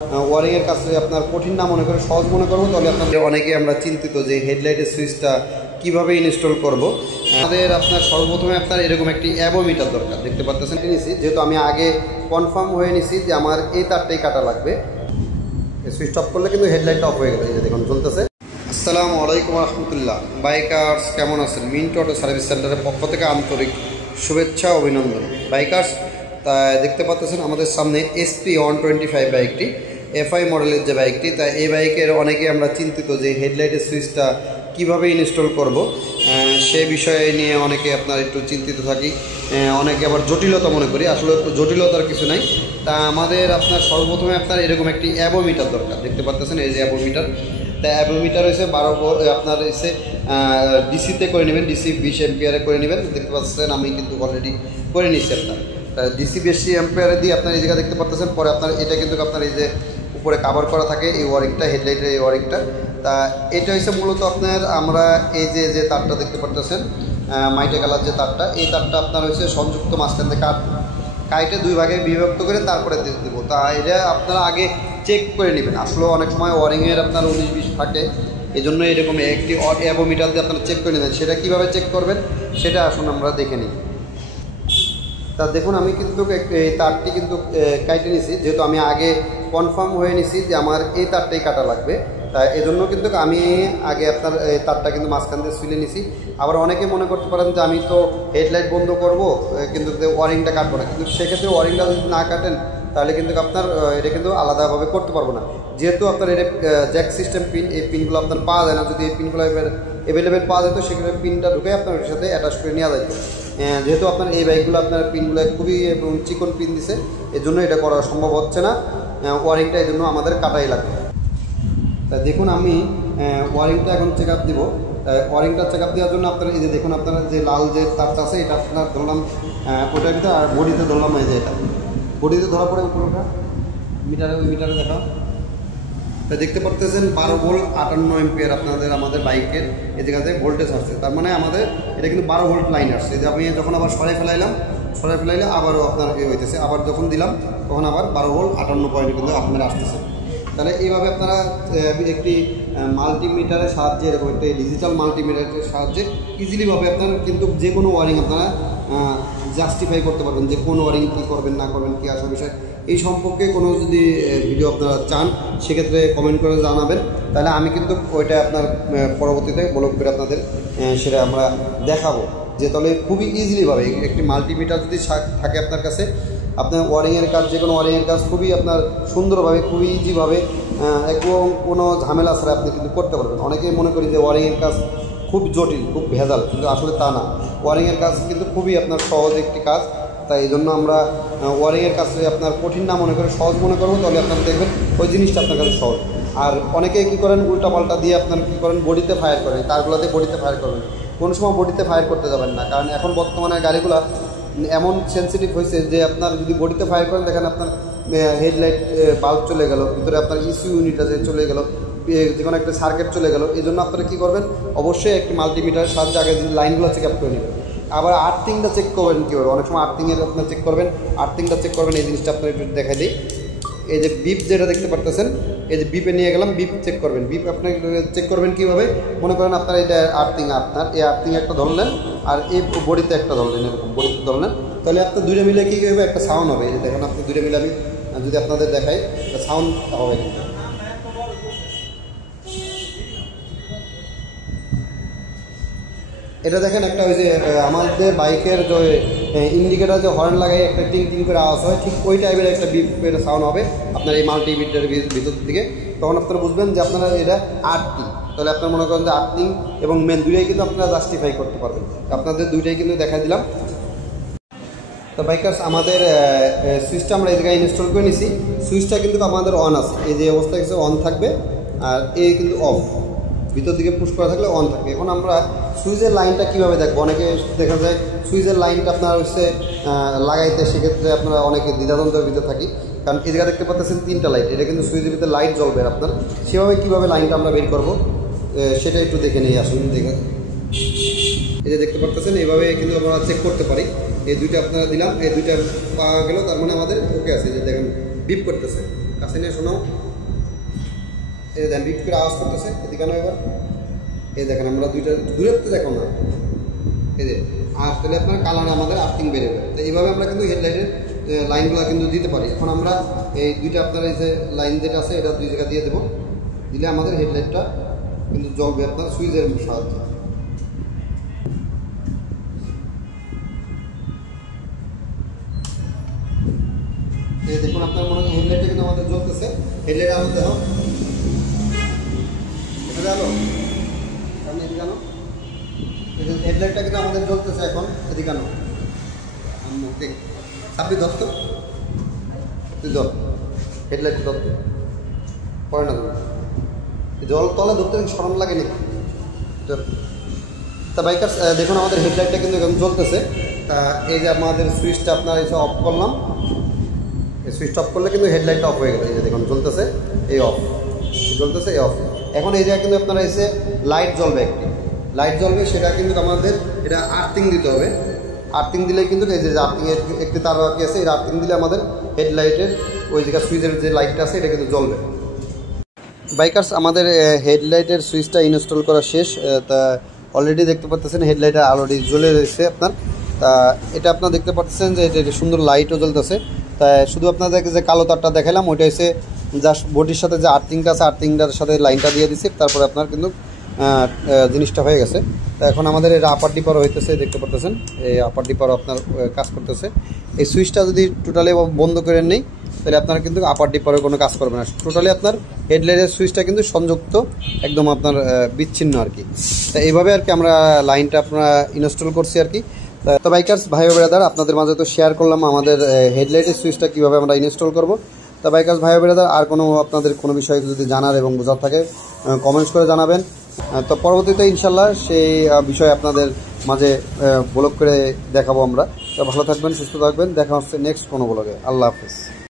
Wiring এর কাজ আপনার কঠিন না মনে করে সহজ মনে করবো, তাহলে আপনার অনেকে আমরা চিন্তিত যে হেডলাইটের সুইচটা কিভাবে ইনস্টল করব। আমাদের আপনার সর্বপ্রথমে আপনার এরকম একটি অ্যাবোমিটার দরকার, দেখতে পাচ্ছেন নিয়েছি, যেহেতু আমি আগে কনফার্ম হয়ে নিছি যে আমার এই তারটাই কাটা লাগবে। সুইচ অফ করলে কিন্তু হেডলাইটটা অফ হয়ে গেল, এই যে দেখুন চলতেছে। আসসালামু আলাইকুম রহমতুল্লাহ। বাইকার্স কেমন আছেন? মিন্ট অটো সার্ভিস সেন্টারের পক্ষ থেকে আন্তরিক শুভেচ্ছা অভিনন্দন। বাইকার্স তা দেখতে পাচ্ছেন আমাদের সামনে SP125 বাইকটি, FI মডেলের যে বাইকটি, তা এই বাইকের অনেকে আমরা চিন্তিত যে হেডলাইটের সুইচটা কিভাবে ইনস্টল করব, সে বিষয়ে নিয়ে অনেকে আপনার একটু চিন্তিত থাকি, অনেকে আবার জটিলতা মনে করি। আসলে জটিলতার কিছু নাই। তা আমাদের আপনার সর্বপ্রথমে আপনার এরকম একটি অ্যাবোমিটার দরকার, দেখতে পাচ্ছেন এই যে অ্যাবোমিটার। তা অ্যাবোমিটার হয়েছে 12 আপনার এসে ডিসিতে করে নেবেন, ডিসি 20 এম্পিয়ারে করে নেবেন। দেখতে পাচ্ছেন আমি কিন্তু অলরেডি করে নিচ্ছি আপনার। তা ডিসি 20 এম্পিয়ারে দিয়ে আপনার এই জায়গা দেখতে পাচ্ছেন। পরে আপনার এটা কিন্তু আপনার এই যে উপরে কাভার করা থাকে এই ওয়ারিংটা, হেডলাইটের এই ওয়ারিংটা। তা এটা হচ্ছে মূলত আপনার আমরা এই যে তারটা দেখতে পাচ্ছেন মাইটে কালার যে তারটা, এই তারটা আপনার হচ্ছে সংযুক্ত মাঝখান থেকে কাইটে 2 ভাগে বিভক্ত করে তারপরে দেবো। তা এটা আপনারা আগে চেক করে নেবেন। আসলে অনেক সময় ওয়ারিংয়ের আপনার 19-20 থাকে, এই জন্য এরকম একটি অ্যাবোমিটার দিয়ে আপনারা চেক করে নেবেন। সেটা কীভাবে চেক করবেন সেটা আসুন আমরা দেখে নিই। তা দেখুন আমি কিন্তু এই তারটি কিন্তু কাটে নিছি, যেহেতু আমি আগে কনফার্ম হয়ে নিছি যে আমার এই তারটাই কাটা লাগবে। তা এজন্য কিন্তু আমি আগে আপনার এই তারটা কিন্তু মাঝখান দিয়ে শুলে নিছি। আবার অনেকে মনে করতে পারেন যে আমি তো হেডলাইট বন্ধ করব কিন্তু ওয়ারিংটা কাটবো না, কিন্তু সেক্ষেত্রে ওয়ারিংটা যদি না কাটেন তাহলে কিন্তু আপনার এটা কিন্তু আলাদাভাবে করতে পারবো না। যেহেতু আপনার এটা জ্যাক সিস্টেম পিন, এই পিনগুলো আপনার পাওয়া যায় না। যদি এই পিনগুলো অ্যাভেলেবেল পাওয়া যেত সেখানে পিনটা ঢুকে আপনার ওর সাথে অ্যাটাচ করে নেওয়া যেত। যেহেতু আপনার এই বাইকগুলো আপনার পিনগুলো খুবই চিকন পিন দিছে, এই জন্য এটা করা সম্ভব হচ্ছে না। ওয়ারিংটা এই জন্য আমাদের কাটাই লাগবে। তা দেখুন আমি ওয়ারিংটা এখন চেক আপ দিব। ওয়ারিংটা চেক আপ দেওয়ার জন্য আপনারা এই যে দেখুন আপনারা যে লাল যে তারটা আছে এটা আপনার ধরলাম ওটার ভিতরে, আর বডিতে ধরলাম এই যে এটা বডিতে ধরার পরে উপরটা মিটারে দেখা। তা দেখতে পারতেছেন 12 ভোল্ট 58 এম্পিয়ার আপনাদের আমাদের বাইকের এই জায়গাতে ভোল্টেজ আসছে। তার মানে আমাদের এটা কিন্তু 12 ভোল্ট লাইন আসছে। যে আমি যখন আবার সরাই ফেলাইলে আবারও আপনার হইতেছে, আবার যখন দিলাম তখন আবার 12 ভোল্ট 58 পয়েন্ট কিন্তু আপনার আসতেছে। তাহলে এইভাবে আপনারা একটি মাল্টিমিটারের সাহায্যে, এরকম একটি ডিজিটাল মাল্টিমিটারের সাহায্যে ইজিলিভাবে আপনারা কিন্তু যে কোনো ওয়ারিং আপনারা জাস্টিফাই করতে পারবেন, যে কোন ওয়ারিং কী করবেন না করবেন, কী আসা বিষয় এই সম্পর্কে কোনো যদি ভিডিও আপনারা চান সেক্ষেত্রে কমেন্ট করে জানাবেন। তাহলে আমি কিন্তু ওইটা আপনার পরবর্তীতে ব্লগ করে আপনাদের সেটা আমরা দেখাবো, যে তাহলে খুবই ইজিলিভাবে একটি মাল্টিমিটার যদি থাকে আপনার কাছে, আপনার ওয়ারিংয়ের কাজ, যে কোনো ওয়ারিংয়ের কাজ খুবই আপনার সুন্দরভাবে, খুবই ইজিভাবে, একদম কোনো ঝামেলা ছাড়া আপনি কিন্তু করতে পারবেন। অনেকেই মনে করি যে ওয়ারিংয়ের কাজ খুব জটিল, খুব ভেজাল, কিন্তু আসলে তা না। ওয়ারিংয়ের কাজ কিন্তু খুবই আপনার সহজ একটি কাজ। তাই এই জন্য আমরা ওয়ারিংয়ের কাজে আপনার কঠিন না মনে করে সহজ মনে করবো, তাহলে আপনারা দেখবেন ওই জিনিসটা আপনার কাছে সহজ। আর অনেকে কী করেন উল্টাপাল্টা দিয়ে আপনার কী করেন বডিতে ফায়ার করেন, তারগুলোতে বডিতে ফায়ার করবেন। কোনো সময় বডিতে ফায়ার করতে যাবেন না, কারণ এখন বর্তমানে গাড়িগুলো এমন সেন্সিটিভ হয়েছে যে আপনার যদি বডিতে ফায়ার করেন দেখেন আপনার হেডলাইট বাল্ব চলে গেল, ভিতরে আপনার ইসিউ ইউনিট আছে চলে গেল, যে কোনো একটা সার্কিট চলে গেল। এই জন্য আপনারা কী করবেন, অবশ্যই একটি মাল্টিমিটারের সাহায্যে আগে লাইনগুলো চেক আপ করে নেবেন। আবার আর্থিংটা চেক করবেন কীভাবে, অনেক সময় আর্থিংয়ের আপনার চেক করবেন, আর্থিংটা চেক করবেন। এই জিনিসটা আপনার একটু দেখাই দিই। এই যে বিপ যেটা দেখতে পারতেছেন, এই যে বিপে নিয়ে গেলাম, বিপ চেক করবেন। বিপ আপনি চেক করবেন কীভাবে, মনে করেন আপনার এটা আর্থিং, আপনার এই আর্থিং একটা ধরলেন আর এই বডিতে একটা ধরলেন, এরকম বডিতে ধরলেন, তাহলে আপনার দুইটা মিলে কী হবে, একটা সাউন্ড হবে। এই যে দেখেন আপনি দুইটা মিলে আমি যদি আপনাদের দেখাই একটা সাউন্ড হবে কিন্তু। এটা দেখেন একটা ওই যে আমাদের বাইকের যে ইন্ডিকেটার যে হর্ন লাগাই একটা টিং টিং করে আওয়াজ হয়, ঠিক ওই টাইপের একটা বিপের সাউন্ড হবে আপনার এই মাল্টিমিটারের ভিতর দিকে। তখন আপনারা বুঝবেন যে আপনারা এটা আর্থিং। তাহলে আপনার মনে করেন যে আর্থিং এবং মেন দুইটাই কিন্তু আপনারা জাস্টিফাই করতে পারবেন। আপনাদের দুইটাই কিন্তু দেখা দিলাম। তো বাইকার্স আমাদের সুইচটা আমরা এই জায়গায় ইনস্টল করে নিছি। সুইচটা কিন্তু আমাদের অন আছে, এই যে অবস্থা কিছু অন থাকবে, আর এই কিন্তু অফ, ভিতর দিকে পুশ করা থাকলে অন থাকবে। এখন আমরা সুইচের লাইনটা কীভাবে দেখবো, অনেকে দেখা যায় সুইচের লাইনটা আপনার হচ্ছে লাগাইতে, সেক্ষেত্রে আপনারা অনেকে দ্বিধাদ্বন্দ্বের ভিতরে থাকি। কারণ এই জায়গা দেখতে পাচ্ছেন 3টা লাইট, এটা কিন্তু সুইচের ভিতরে লাইট জ্বলবে আপনার। সেভাবে কীভাবে লাইনটা আমরা বের করবো সেটা একটু দেখে নিই আসুন। দেখে এই যে দেখতে পাচ্ছেন এইভাবে কিন্তু আমরা চেক করতে পারি। এই দুইটা আপনারা দিলাম, এই দুইটা পাওয়া গেল, তার মানে আমাদের ওকে আছে। যে দেখেন বিপ করতেছে, কাছে নিয়ে শোনো, এই দেখেন বিট করে আওয়াজ করতেছে, এদিকে আনো এবার। এই দেখেন আমরা দুইটা দূরত্ব দেখো না, এই যে আর তাহলে আপনার কালারে আমাদের আর্থিং বেরোবে। তো এইভাবে আমরা কিন্তু হেডলাইটের লাইনগুলো কিন্তু দিতে পারি। এখন আমরা এই দুইটা আপনার এই যে লাইন যেটা আছে এটা দুই জায়গা দিয়ে দেবো, দিলে আমাদের হেডলাইটটা কিন্তু জ্বলবে আপনার সুইচের সাহায্যে। এই দেখুন আপনার মনে হয় হেডলাইটটা কিন্তু আমাদের জ্বলতেছে। হেডলাইট আলো দেখো, এটা আলো সামনে এদিকে আনো। হেডলাইটটা কিন্তু আমাদের জ্বলতেছে এখন, এদিকে আনো। দেখ আপনি ধরতো, তুই ধর হেডলাইটটা ধরতো, পরে না ধর, জল তলে ধরতে সরম লাগে নাকি? তা বাইকার দেখুন আমাদের হেডলাইটটা কিন্তু এখন জ্বলতেছে। তা এই যে আমাদের সুইচটা আপনার এসে অফ করলাম, এই সুইচটা অফ করলে কিন্তু হেডলাইটটা অফ হয়ে গেল। এই যে দেখুন জ্বলতেছে, এই অফ জ্বলতেছে, এই অফ। এখন এই জায়গায় কিন্তু আপনার এসে লাইট জ্বলবে, একটি লাইট জ্বলবে, সেটা কিন্তু আমাদের এটা আর্থিং দিতে হবে। আর্থিং দিলে কিন্তু এই যে আর্থিংয়ের একটি তার বাকি আছে, এই আর্থিং দিলে আমাদের হেডলাইটের ওই জায়গায় সুইচের যে লাইটটা আছে এটা কিন্তু জ্বলবে। বাইকার্স আমাদের হেডলাইটের সুইচটা ইনস্টল করা শেষ। তা অলরেডি দেখতে পাচ্ছেন হেডলাইটটা অলরেডি জ্বলে রয়েছে আপনার। তা এটা আপনার দেখতে পাচ্ছেন যে এটা সুন্দর লাইটও জ্বলতেছে। তাই শুধু আপনাদেরকে যে কালো তারটা দেখালাম ওইটা এসে জাস্ট বডির সাথে যে আর্থিংটা আছে আর্থিংটার সাথে লাইনটা দিয়ে দিচ্ছি, তারপরে আপনার কিন্তু জিনিসটা হয়ে গেছে। তা এখন আমাদের এটা আপার ডিপারও হইতেছে, দেখতে পাচ্ছেন এই আপার ডিপারও আপনার কাজ করতেছে। এই সুইচটা যদি টোটালি বন্ধ করে নেই তাহলে আপনার কিন্তু আপার ডিপারে কোনো কাজ করবে না। টোটালি আপনার হেডলাইটের সুইচটা কিন্তু সংযুক্ত, একদম আপনার বিচ্ছিন্ন আর কি। তা এইভাবে আর কি আমরা লাইনটা আপনারা ইনস্টল করছি আর কি। তো বাইকার্স ভাই ও ব্রাদার, আপনাদের মাঝে তো শেয়ার করলাম আমাদের হেডলাইটের সুইচটা কীভাবে আমরা ইনস্টল করব। তো বাইকার্স ভাই ও ব্রাদার, আর কোনো আপনাদের কোনো বিষয় যদি জানার এবং বোঝার থাকে কমেন্টস করে জানাবেন। তো পরবর্তীতে ইনশাল্লাহ সেই বিষয়ে আপনাদের মাঝে ব্লগ করে দেখাবো আমরা। তো ভালো থাকবেন, সুস্থ থাকবেন, দেখা হচ্ছে নেক্সট কোনো ব্লগে। আল্লাহ হাফেজ।